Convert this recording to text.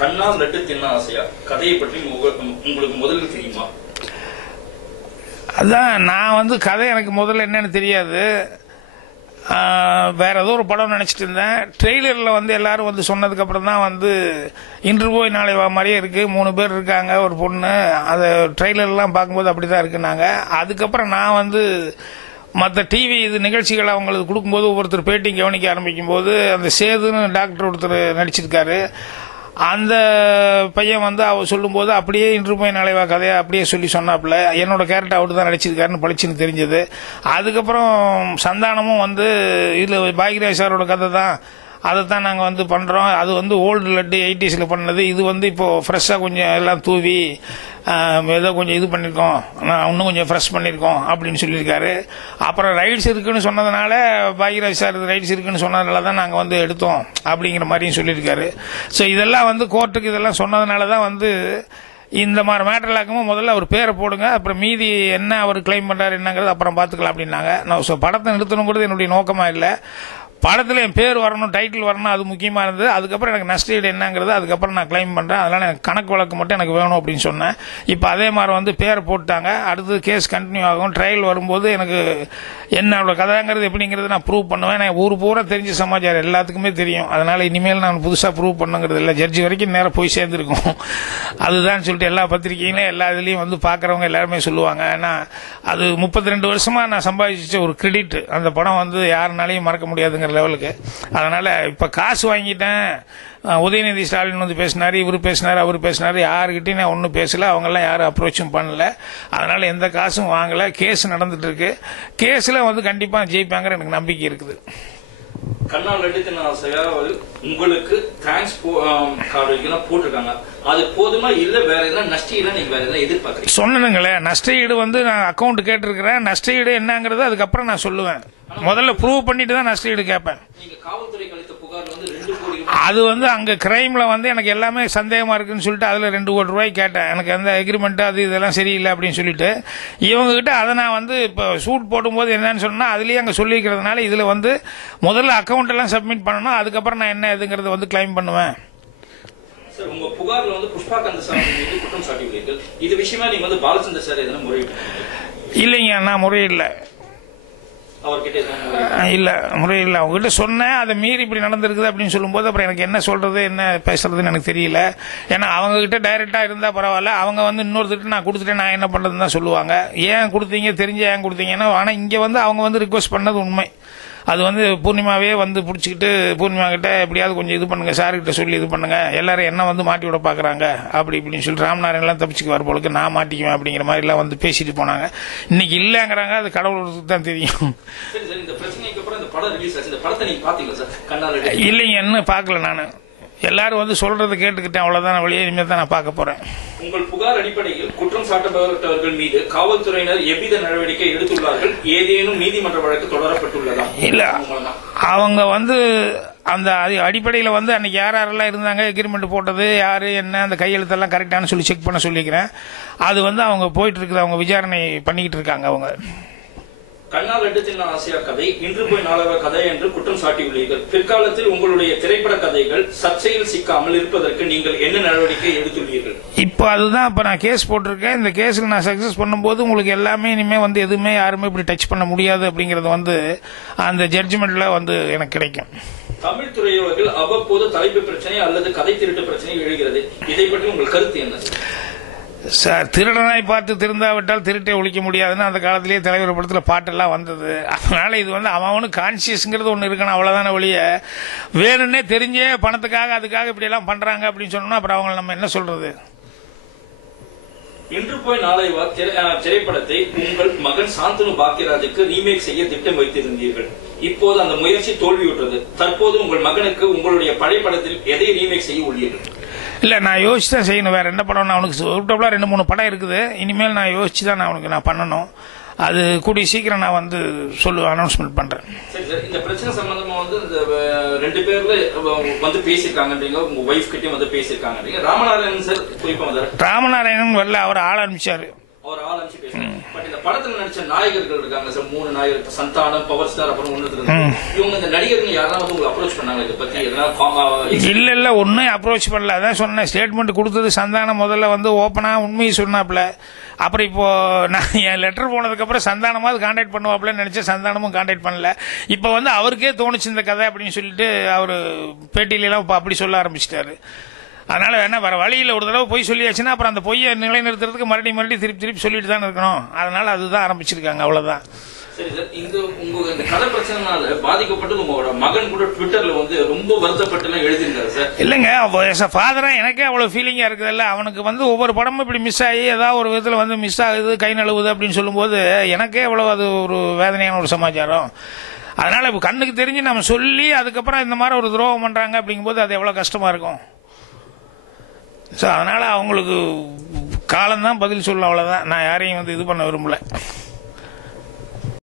கண்ணால் லட்டு தின்ன ஆசையா கதையை பற்றி உங்களுக்கு முதல்ல தெரியுமா? அதான் நான் கதை எனக்கு முதல்ல என்னன்னு தெரியாது. வேற ஏதோ ஒரு படம் நினைச்சிட்டு இருந்தேன். ட்ரெய்லரில் எல்லாரும் சொன்னதுக்கு அப்புறம் தான் இன்று போய் நாளை வா மாதிரியே இருக்கு. 3 பேர் இருக்காங்க, ஒரு பொண்ணு. அதை ட்ரெய்லர்லாம் பார்க்கும்போது அப்படிதான் இருக்குனாங்க. அதுக்கப்புறம் நான் மற்ற டிவி நிகழ்ச்சிகள் அவங்களுக்கு கொடுக்கும்போது ஒவ்வொருத்தர் பேட்டி கவனிக்க ஆரம்பிக்கும் போது அந்த சேதுன்னு டாக்டர் ஒருத்தர் நடிச்சிருக்காரு. அந்த பையன் அவர் சொல்லும்போது அப்படியே இன்று போய் நாளைவா கதையை அப்படியே சொன்னாப்புல. என்னோட கேரக்டர் அவரு தான் நடிச்சிருக்காருன்னு பளிச்சுன்னு தெரிஞ்சது. அதுக்கப்புறம் சந்தானமும் இதில் பாக்யராஜ் சாரோட கதை தான், அதை தான் நாங்கள் பண்ணுறோம். அது ஓல்டு லட்டு 80s பண்ணது. இது இப்போ ஃப்ரெஷ்ஷாக கொஞ்சம் எல்லாம் தூவி ஏதோ கொஞ்சம் இது பண்ணியிருக்கோம், இன்னும் கொஞ்சம் ஃப்ரெஷ் பண்ணியிருக்கோம் அப்படின்னு சொல்லியிருக்காரு. அப்புறம் ரைட்ஸ் இருக்குன்னு சொன்னதுனால, பாக்யராஜ் சார் ரைட்ஸ் இருக்குன்னு சொன்னதுனால தான் நாங்கள் எடுத்தோம் அப்படிங்கிற மாதிரியும் சொல்லியிருக்காரு. ஸோ இதெல்லாம் கோர்ட்டுக்கு இதெல்லாம் சொன்னதுனால தான் இந்த மாதிரி மேட்டர் ஆகும்போது முதல்ல அவர் பேரை போடுங்க, அப்புறம் மீதி என்ன அவர் கிளைம் பண்ணுறாரு என்னங்கிறது அப்புறம் பார்த்துக்கலாம் அப்படின்னாங்க. நான் படத்தை நிறுத்தணுங்கிறது என்னுடைய நோக்கமாக இல்லை. படத்தில் என் பேர் வரணும், டைட்டில் வரணும், அது முக்கியமாக இருந்தது. அதுக்கப்புறம் எனக்கு நஷ்டஈடு என்னங்கிறது அதுக்கப்புறம் நான் கிளைம் பண்ணுறேன். அதனால் எனக்கு கணக்கு வழக்கு மட்டும் எனக்கு வேணும் அப்படின்னு சொன்னேன். இப்போ அதே மாதிரி பேரை போட்டாங்க. அடுத்தது கேஸ் கண்டினியூ ஆகும். ட்ரையல் வரும்போது எனக்கு என்னோட கதைங்கிறது எப்படிங்கிறது நான் ப்ரூவ் பண்ணுவேன். நான் ஊர் பூரா தெரிஞ்ச சமாச்சாரம் எல்லாத்துக்குமே தெரியும். அதனால் இனிமேல் நான் புதுசாக ப்ரூவ் பண்ணுங்கிறது இல்லை. ஜட்ஜி வரைக்கும் நேரம் போய் சேர்ந்துருக்கும். அதுதான் சொல்லிட்டு எல்லா பத்திரிகையிலும் எல்லா இதுலேயும் பார்க்குறவங்க எல்லாருமே சொல்லுவாங்க. ஏன்னா அது 32 வருஷமாக நான் சம்பாதிச்ச ஒரு கிரெடிட். அந்த படம் யாருனாலையும் மறக்க முடியாதுங்க லெவலுக்கு. அதனால இப்ப காசு வாங்கிட்டேன். உதயநிதி ஸ்டாலின் பேசினாரு, இவர் பேசினாரு, அவர் பேசினாரு. யாருக்கிட்டையும் நான் ஒன்றும் பேசல. அவங்க யாரும் அப்ரோச்சும் பண்ணல. அதனால எந்த காசும் வாங்கல. கேஸ் நடந்துட்டு இருக்கு. கேஸ்ல கண்டிப்பா ஜெயிப்பாங்கிற எனக்கு நம்பிக்கை இருக்குது. கண்ணால் லட்டு தின்ன ஆசையா உங்களுக்கு தேங்க்ஸ் போட்டிருக்காங்க. அது போதுமா இல்ல வேற எதாவது நஷ்டஈடு நீங்க வேற எதாவது எதிர்பார்க்கறீங்க? சொன்னனுங்களே, நஷ்டஈடு நான் அக்கௌண்ட் கேட்டிருக்கிறேன். நஷ்டஈடு என்னங்கிறது அதுக்கப்புறம் நான் சொல்லுவேன். முதல்ல ப்ரூவ் பண்ணிட்டு தான் நஷ்டஈடு கேட்பேன். அது அங்க கிரைம்ல எனக்கு எல்லாமே சந்தேகமா இருக்குன்னு சொல்லிட்டு அதுல 2 கோடி ரூபாய் கேட்டேன். எனக்கு அந்த அக்ரிமெண்ட் அது இதெல்லாம் சரியில்லை அப்படின்னு சொல்லிட்டு இவங்க கிட்ட அதை நான் இப்போ சூட் போடும்போது என்னன்னு சொன்னா அதுலயே அங்க சொல்லிக்கிறதுனால இதுல முதல்ல அக்கௌண்ட் எல்லாம் சப்மிட் பண்ணணும். அதுக்கப்புறம் நான் என்ன இதுங்கிறத கிளைம் பண்ணுவேன். உங்க புகார்ல புஷ்பா கந்தசாமி மீது குற்றம் சாட்டியுள்ளீர்கள். இது விஷயமா நீங்க பாலச்சந்தர் சார் எதனா முறையிட்டு? இல்லைங்க, நான் முறையில்ல. இல்ல முறையில்லை. அவங்ககிட்ட சொன்னேன். அதை மீறி இப்படி நடந்திருக்குது அப்படின்னு சொல்லும்போது அப்புறம் எனக்கு என்ன சொல்றது என்ன பேசுறதுன்னு எனக்கு தெரியல. ஏன்னா அவங்க கிட்ட டைரக்டா இருந்தா பரவாயில்ல. அவங்க இன்னொருத்திட்ட நான் கொடுத்துட்டேன் நான் என்ன பண்றதுன்னு தான் சொல்லுவாங்க. ஏன் கொடுத்தீங்க தெரிஞ்ச ஏன் கொடுத்தீங்கன்னா, ஆனா இங்க அவங்க ரிக்வஸ்ட் பண்ணது உண்மை. அது பூர்ணிமாவே பிடிச்சிக்கிட்டு பூர்ணிமா கிட்ட எப்படியாவது கொஞ்சம் இது பண்ணுங்க, சார்கிட்ட சொல்லி இது பண்ணுங்க, எல்லாரும் என்ன மாட்டி விட பாக்குறாங்க அப்படி இப்படின்னு சொல்லி ராமநாராயண் எல்லாம் தப்பிச்சுக்கு வர போலுக்கு நான் மாட்டிக்குவேன் அப்படிங்கிற மாதிரி எல்லாம் பேசிட்டு போனாங்க. இன்னைக்கு இல்லங்கிறாங்க. அது கடவுளுக்கு தான் தெரியும். இல்லைங்க, இன்னும் பார்க்கல. நான் எல்லாரும் சொல்றதை கேட்டுக்கிட்டேன், அவ்வளவுதான். வழியே இனிமேல் தான் நான் பார்க்க போறேன். உங்கள் புகார் அடிப்படையில் குற்றம் சாட்டப்பட்டவர்கள் மீது காவல்துறையினர் எவ்வித நடவடிக்கை எடுத்துள்ளார்கள்? ஏதேனும் நீதிமன்ற வழக்கு தொடரப்பட்டுள்ளதா? இல்ல, அவங்க அந்த அடிப்படையில் அன்னைக்கு யாரெல்லாம் இருந்தாங்க, எக்ரிமெண்ட் போட்டது யாரு என்ன, அந்த கையெழுத்தெல்லாம் கரெக்டானு சொல்லி செக் பண்ண சொல்லிக்கிறேன். அது அவங்க போயிட்டு இருக்குது. அவங்க விசாரணை பண்ணிக்கிட்டு இருக்காங்க. அவங்க கண்ணால் லட்டு தின்ன ஆசையா கதை இன்று போய் நாளவ கதை என்று குற்றம் சாட்டியுள்ளீர்கள். பிற்காலத்தில் உங்களுடைய திரைப்பட கதைகள் சர்ச்சையில் சிக்காமல் இருப்பதற்கு நீங்கள் என்ன நடவடிக்கை எடுத்துள்ளீர்கள்? இப்போ அதுதான் இப்ப நான் கேஸ் போட்டிருக்கேன். இந்த கேஸ்ல நான் சக்சஸ் பண்ணும்போது உங்களுக்கு எல்லாமே இனிமே எதுவுமே யாருமே இப்படி டச் பண்ண முடியாது அப்படிங்கறது அந்த ஜட்ஜ்மெண்ட்ல எனக்கு கிடைக்கும். தமிழ் துறையோர்கள் அவ்வப்போது தலைப்பு பிரச்சனை அல்லது கதை திருட்டு பிரச்சனை எழுகிறது. இதை பற்றி உங்கள் கருத்து என்ன சார்? திருடனாய் பார்த்து திருந்தாவிட்டால் திருட்டை ஒழிக்க முடியாதுன்னு அந்த காலத்திலேயே தலைவர் படத்துல பாட்டெல்லாம் வந்தது. அதனால இது அவனுக்கு கான்சியஸ்ங்கிறது ஒண்ணு இருக்கணும், அவ்வளவுதான ஒழிய வேணும்னே தெரிஞ்சே பணத்துக்காக அதுக்காக இப்படி எல்லாம் பண்றாங்க அப்படின்னு சொன்னா அப்புறம் அவங்க நம்ம என்ன சொல்றது? இன்று போய் நாளை வா திரைப்படத்தை உங்கள் மகன் சாந்தனு பாக்கியராஜுக்கு ரீமேக் செய்ய திட்டம் வைத்திருந்தீர்கள். இப்போது அந்த முயற்சி தோல்வியுற்றது. தற்போது உங்கள் மகனுக்கு உங்களுடைய பழைய படத்தில் எதை ரீமேக் செய்ய உள்ளீர்கள்? இல்ல, நான் யோசிச்சு தான் செய்யணும். வேற என்ன படம்? அவனுக்கு சூட்டபிளா 2-3 படம் இருக்குது. இனிமேல் நான் யோசிச்சு தான் நான் பண்ணணும். அது கூடிய சீக்கிரம் நான் அனௌன்ஸ்மெண்ட் பண்றேன். சரி சார், இந்த பிரச்சனை சம்பந்தமா இந்த 2 பேர்ல பேசிருக்காங்க. உங்க வைஃப் கிட்டயும் பேசிருக்காங்க. ராமநாராயணன் சார் குறிப்பா ராமநாராயணன் வரல, அவர் ஆள் அனுப்பிச்சாரு. அவர் ஆள் அனுப்பிச்சு பேசுறாங்க. பட் இந்த படத்துல நடிச்ச நாயகர்கள் இருக்காங்க சார், 3 நாயகர்கள், சந்தானம், பவர் ஸ்டார், அப்புறம் இவங்க இந்த நடிகர்கள் யாராவது உங்களை அப்ரோச் பண்ணாங்க இதை பத்தி எதனா? இல்ல ஒன்னும் அப்ரோச் பண்ணல. அதான் சொன்னேன், ஸ்டேட்மெண்ட் கொடுத்தது சந்தானம் முதல்ல வந்து ஓப்பனா உண்மையை சொன்னாப்ல. அப்புறம் இப்போ நான் என் லெட்டர் போனதுக்கு அப்புறம் சந்தானமாவது கான்டாக்ட் பண்ணுவாப்லன்னு நினைச்சேன், சந்தானமும் கான்டாக்ட் பண்ணல. இப்போ வந்து அவருக்கே தோணுச்சு இந்த கதை அப்படின்னு சொல்லிட்டு அவர் பேட்டியிலாம் இப்போ அப்படி சொல்ல ஆரம்பிச்சிட்டாரு. அதனால வேணா வர வழியில் ஒரு தடவை பொய் சொல்லியாச்சுன்னா அப்புறம் அந்த பொய்யை நிலைநிறுத்துறதுக்கு மறுபடியும் திருப்பி சொல்லிட்டு தான் இருக்கணும். அதனால அதுதான் ஆரம்பிச்சிருக்காங்க, அவ்வளவுதான். சரி சார், இந்த கதை பிரச்சனைனால பாதிக்கப்பட்டு உங்களோட மகன் கூட ட்விட்டர்ல வந்து ரொம்ப வருத்தப்பட்டு எழுதியிருந்தாரு சார். இல்லைங்க, ஃபாதரா எனக்கே அவ்வளவு ஃபீலிங்கா இருக்குதுல்ல. அவனுக்கு வந்து ஒவ்வொரு படமும் இப்படி மிஸ் ஆகி ஏதாவது ஒரு விதத்துல வந்து மிஸ் ஆகுது, கை நழுவுது அப்படின்னு சொல்லும்போது எனக்கே அவ்வளவு அது ஒரு வேதனையான ஒரு சமாச்சாரம். அதனால இப்போ கண்ணுக்கு தெரிஞ்சு நம்ம சொல்லி அதுக்கப்புறம் இந்த மாதிரி ஒரு துரோகம் பண்றாங்க அப்படிங்கும்போது அது எவ்வளவு கஷ்டமா இருக்கும். ஸோ அதனால அவங்களுக்கு காலம்தான் பதில் சொல்ல, அவ்வளவுதான். நான் யாரையும் வந்து இது பண்ண விரும்பல.